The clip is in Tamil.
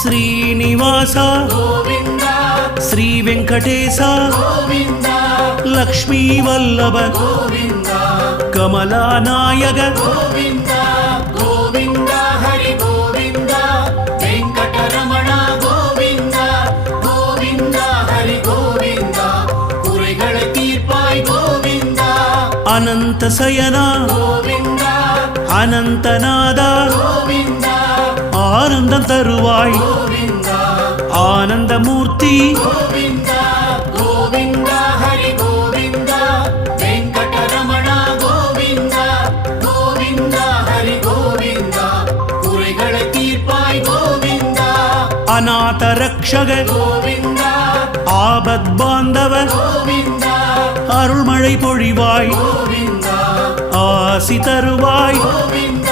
శ్రీనివాస గోవింద శ్రీ వెంకటేశ గోవింద లక్ష్మీ వల్లభ గోవింద కమలానాయక గోవింద గోవింద హరి గోవింద వెంకటరమణ గోవింద గోవింద హరి గోవింద குறைகளை தீர்ப்பாய் கோவிந்த అనంత శయన கோவிந்த అనంతనాద கோவிந்த ஆனந்தம் தருவாய் கோவிந்த ஆனந்தமூர்த்தி கோவிந்த கோவிந்த ஹரி கோவிந்த வெங்கடரமண கோவிந்த கோவிந்த ஹரி கோவிந்த குறைகளை தீர்ப்பாய் கோவிந்த அநாத ரக்ஷக கோவிந்த ஆபத் பாந்தவ கோவிந்த அருள்மழை பொழிவாய் கோவிந்த ஆசி தருவாய் கோவிந்த